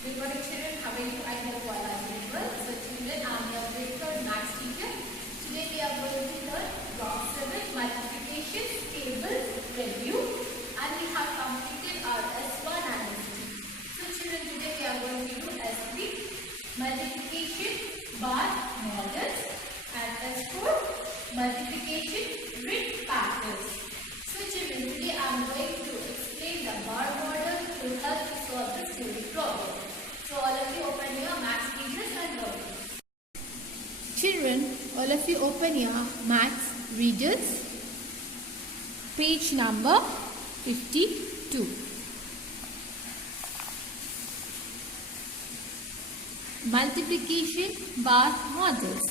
Good morning children, how are you? I hope all are doing well. So children, I am your grade 3rd maths teacher. Today we are going to learn block 7 multiplication table review, and we have completed our S1 and S2. So children, today we are going to do S3 multiplication bar models and S4 multiplication grid patterns. So children, today I am going to explain the bar model to help you solve the story problem. So all of you open your maths pages and notebooks. Children, all of you open your maths readers, page number 52. Multiplication bar models.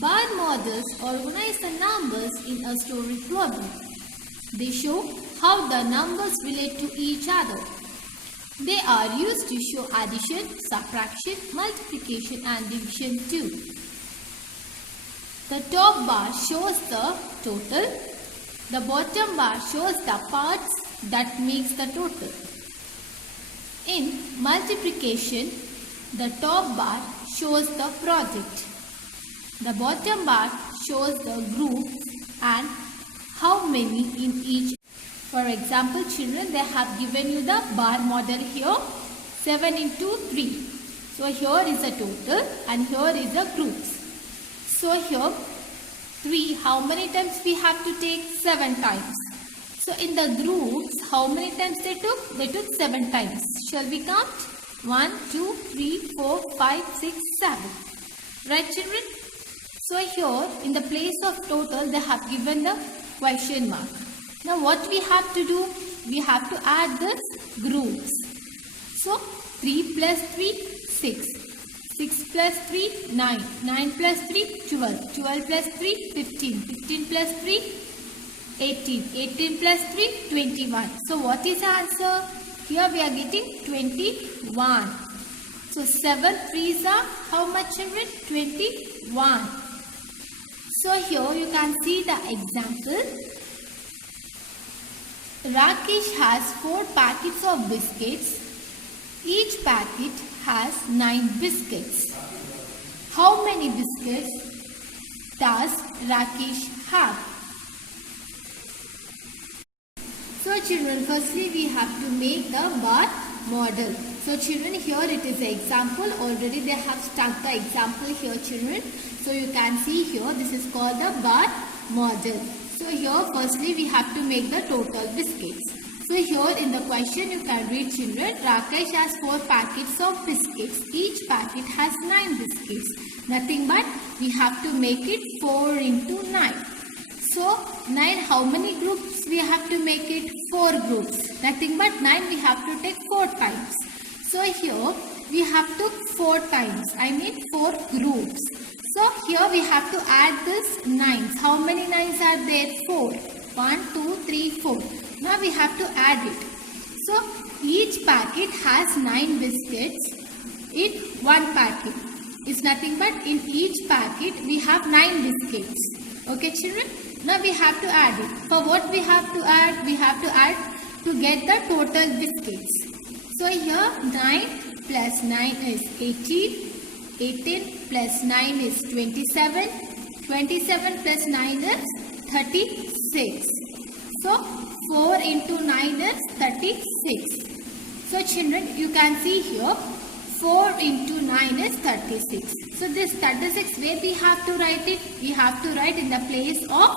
Bar models organize the numbers in a story problem. They show how the numbers relate to each other. They are used to show addition, subtraction, multiplication and division too. The top bar shows the total. The bottom bar shows the parts that makes the total. In multiplication, the top bar shows the product. The bottom bar shows the groups and how many in each. For example, children, they have given you the bar model here, 7 into 3. So here is the total and here is the groups. So here 3, how many times we have to take? 7 times. So in the groups, how many times they took? They took 7 times. Shall we count? 1, 2, 3, 4, 5, 6, 7. Right children? So here in the place of total, they have given the question mark. Now what we have to do? We have to add this groups. So 3 plus 3, 6. 6 plus 3, 9. 9 plus 3, 12. 12 plus 3, 15. 15 plus 3, 18. 18 plus 3, 21. So what is the answer? Here we are getting 21. So 7 3s are how much children? 21. So here you can see the example. Rakesh has 4 packets of biscuits. Each packet has 9 biscuits. How many biscuits does Rakesh have? So children, firstly we have to make the bar model. So children, here it is the example. Already they have stuck the example here children. So you can see here this is called the bar model. So here firstly we have to make the total biscuits. So here in the question you can read children, Rakesh has 4 packets of biscuits. Each packet has 9 biscuits. Nothing but we have to make it 4 into 9. So 9, how many groups we have to make it? 4 groups. Nothing but 9 we have to take 4 times. So here we have to 4 times. I mean 4 groups. So here we have to add this 9s. How many 9s are there? 4. 1, 2, 3, 4. Now we have to add it. So each packet has 9 biscuits in one packet. It's nothing but in each packet we have 9 biscuits. Okay children? Now we have to add it. For what we have to add? We have to add to get the total biscuits. So here 9 plus 9 is 18. 18 plus 9 is 27. 27 plus 9 is 36. So 4 into 9 is 36. So children, you can see here 4 into 9 is 36. So this 36, where we have to write it? We have to write in the place of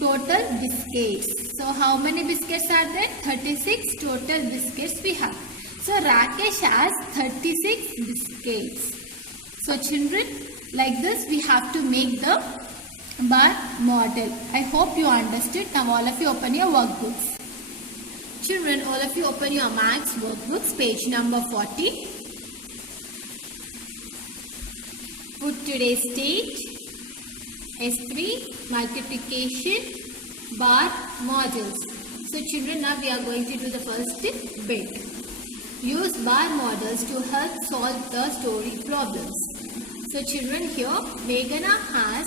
total biscuits. So how many biscuits are there? 36 total biscuits we have. So Rakesh has 36 biscuits. So children, like this we have to make the bar model. I hope you understood. Now all of you open your workbooks. Children, all of you open your maths workbooks, page number 40. Put today's date, S3 multiplication bar models. So children, now we are going to do the first bit. Use bar models to help solve the story problems. So children, here Meghana has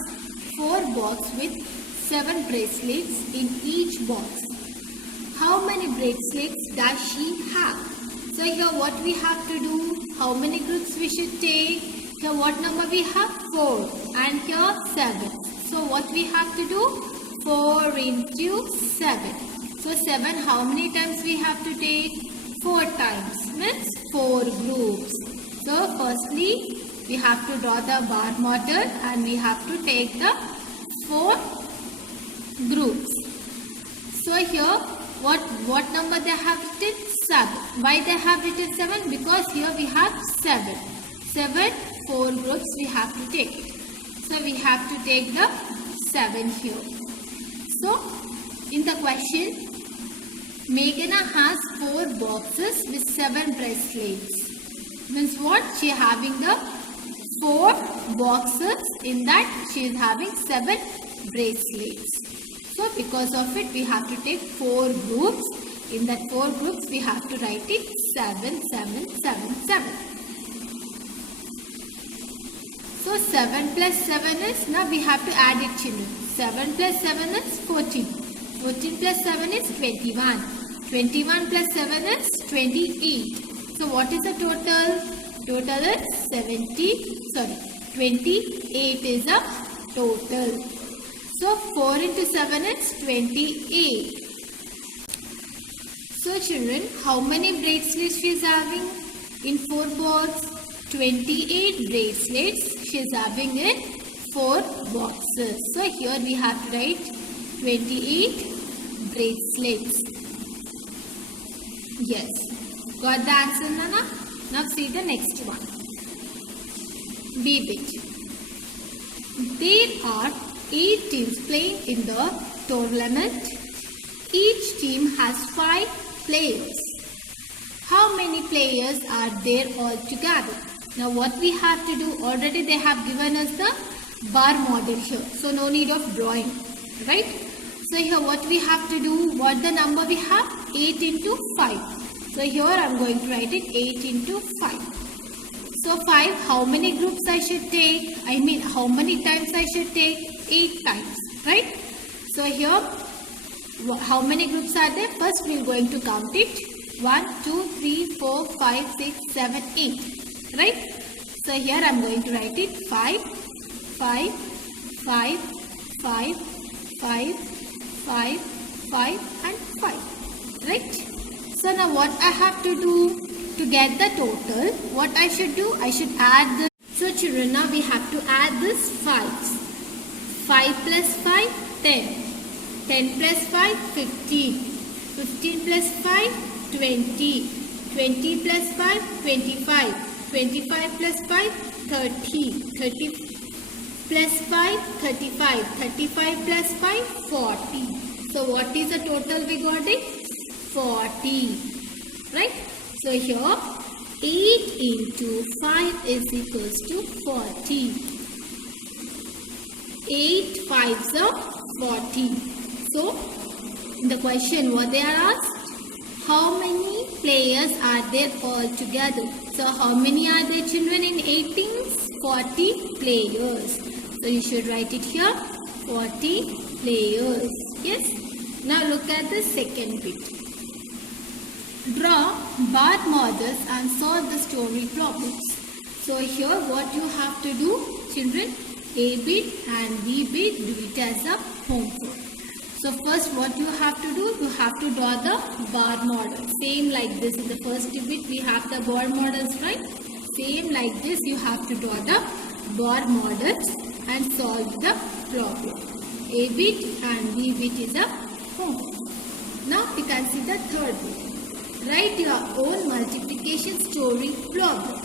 4 boxes with 7 bracelets in each box. How many bracelets does she have? So here what we have to do, how many groups we should take. Here what number we have? 4 and here 7. So what we have to do? 4 into 7. So 7 how many times we have to take? 4 times, means 4 groups. So firstly we have to draw the bar model and we have to take the 4 groups. So here what number they have written? 7. Why they have written 7? Because here we have 7. 7, 4 groups we have to take. So we have to take the 7 here. So in the question, Meghana has 4 boxes with 7 bracelets. Means what? She is having the 4 boxes, in that she is having 7 bracelets. So because of it we have to take 4 groups. In that 4 groups we have to write it 7, 7, 7, 7. So 7 plus 7 is, now we have to add it, children. 7 plus 7 is 14. 14 plus 7 is 21. 21 plus 7 is 28. So what is the total? Total is 28 is a total. So 4 into 7 is 28. So children, how many bracelets she is having in 4 boxes? 28 bracelets she is having in 4 boxes. So here we have to write 28 bracelets. Yes. Got the answer, Nana? Now see the next one. B bit. There are 8 teams playing in the tournament. Each team has 5 players. How many players are there altogether? Now what we have to do, already they have given us the bar model here. So no need of drawing, right? So here what we have to do, what the number we have? 8 into 5. So here I am going to write it 8 into 5. So 5, how many groups I should take? I mean how many times I should take? 8 times, right? So here how many groups are there? First we are going to count it. 1, 2, 3, 4, 5, 6, 7, 8. Right? So here I am going to write it 5, 5, 5, 5, 5, 5, 5 and 5. Right? So now what I have to do to get the total? What I should do? I should add the... So children, now we have to add this 5. 5 plus 5, 10. 10 plus 5, 15. 15 plus 5, 20. 20 plus 5, 25. 25 plus 5, 30. 30 plus 5, 35. 35 plus 5, 40. So what is the total we got it? 40. Right? So here 8 into 5 is equals to 40. 8 5s are 40. So in the question what they are asked? How many players are there altogether? So how many are there, children, in 8 teams? 40 players. So you should write it here, 40 players. Yes. Now look at the second bit. Draw bar models and solve the story problems. So here what you have to do, children, A bit and B bit, do it as a homework. So first what you have to do, you have to draw the bar model. Same like this. In the first bit we have the bar models, right? Same like this you have to draw the bar models and solve the problem. A bit and B bit is a homework. Now we can see the third bit. Write your own multiplication story problem.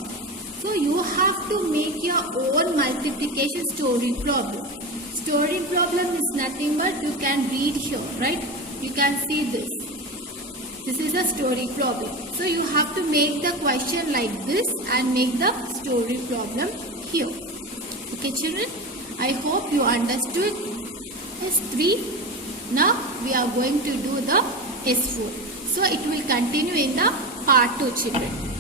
So you have to make your own multiplication story problem. Story problem is nothing but you can read here, right? You can see this. This is a story problem. So you have to make the question like this and make the story problem here. Okay children, I hope you understood S3. Now we are going to do the S4. So it will continue in the part 2 children.